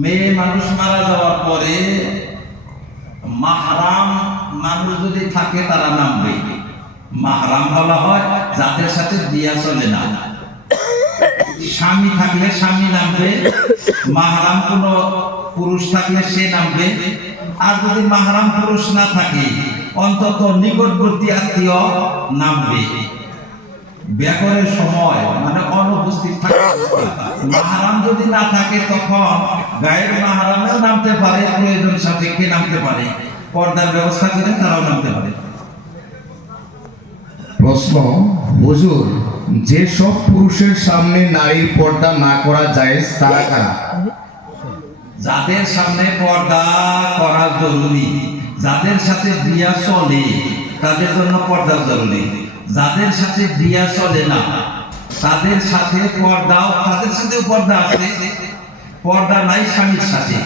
মেয়ে মানুষ মারা যাওয়ার পরে মাহরাম মানুষ যদি থাকে তারা নামবে। মাহরাম বলা হয় যাদের সাথে বিয়া চলে না। স্বামী থাকলে স্বামী নামবে, মাহরাম কোন পুরুষ থাকলে সে নামবে। আর যদি মাহরাম পুরুষ না থাকে অন্তত নিকটবর্তী আত্মীয় নামবে। ব্যাকরণের সময় মানে অনুপস্থিত থাকে। মাহরাম যদি না থাকে তখন গায়ের মাহরামেও নামতে পারে, প্রয়োজন সাপেক্ষে নামতে পারে, পর্দার ব্যবস্থা করে তারাও নামতে পারে। প্রশ্ন, হুজুর, যেসব পুরুষের সামনে নারীর পর্দা না করা জায়েজ তারা কারা? যাদের সামনে পর্দা করা জরুরি, যাদের সাথে বিয়া চলে তাদের জন্য পর্দা জরুরি। যাদের সাথে বিয়া চলে না তাদের সাথে পর্দাও, তাদের সাথেও পর্দা আছে, পর্দা নাই স্বামীর সাথে।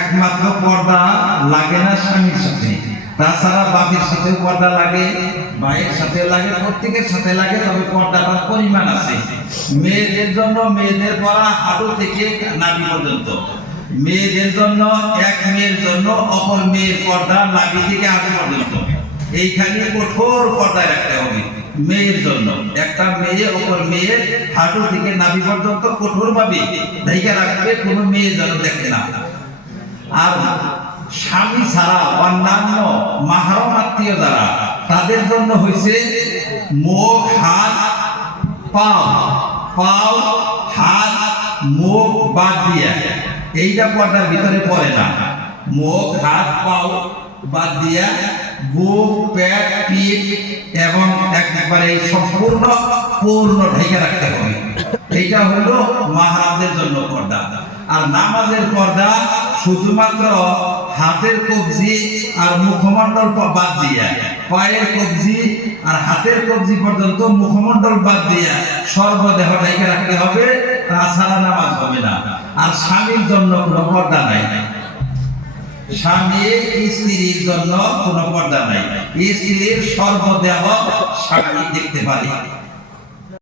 একমাত্র পর্দা লাগে না স্বামীর সাথে, তাছাড়া বাপের সাথেও পর্দা লাগে, ভাইয়ের সাথে লাগে, প্রত্যেকের সাথে লাগে। তবে পর্দাটার পরিমাণ আছে। মেয়েদের জন্য মেয়েদের পরা হাঁটু থেকে নাভি পর্যন্ত, মেয়েদের জন্য এক মেয়ের জন্য অপর মেয়ের পর্দা নাভি থেকে হাঁটু পর্যন্ত। এইখানে কঠোর পর্দায় রাখতে হবে মেয়ের জন্য। একটা মেয়ে অপর মেয়ের হাঁটু থেকে নাভি পর্যন্ত কঠোর ভাবে ঢেকে রাখবে, কোনো মেয়ে যেন দেখে না। আর স্বামী ছাড়া অন্যান্য মাহরম আত্মীয় যারা, তাদের জন্য হয়েছে মুখ, হাত, পাও, পাও, হাত, মুখ বাদ দিয়ে। এইটা পর্দার ভিতরে পড়ে না। মুখ, হাত, পাও বাদ দিয়া বুক, পেট, পিঠ এবং একবারে সম্পূর্ণ পূর্ণ ঢেকে রাখতে হবে। এইটা হলো মাহরামদের জন্য পর্দা। আর নামাজের পর্দা শুধুমাত্র হাতের কবজি আর মুখমণ্ডল বাদ দিয়া, পায়ের কবজি আর হাতের কবজি পর্যন্ত মুখমণ্ডল বাদ দিয়া সর্বদেহ ঢেকে রাখতে হবে, তাছাড়া নামাজ হবে না। আর স্বামীর জন্য কোনো পর্দা নাই। স্বামী স্ত্রীর জন্য কোনো পর্দা নাই। স্ত্রীর সর্বদেহ স্বামী দেখতে পারে।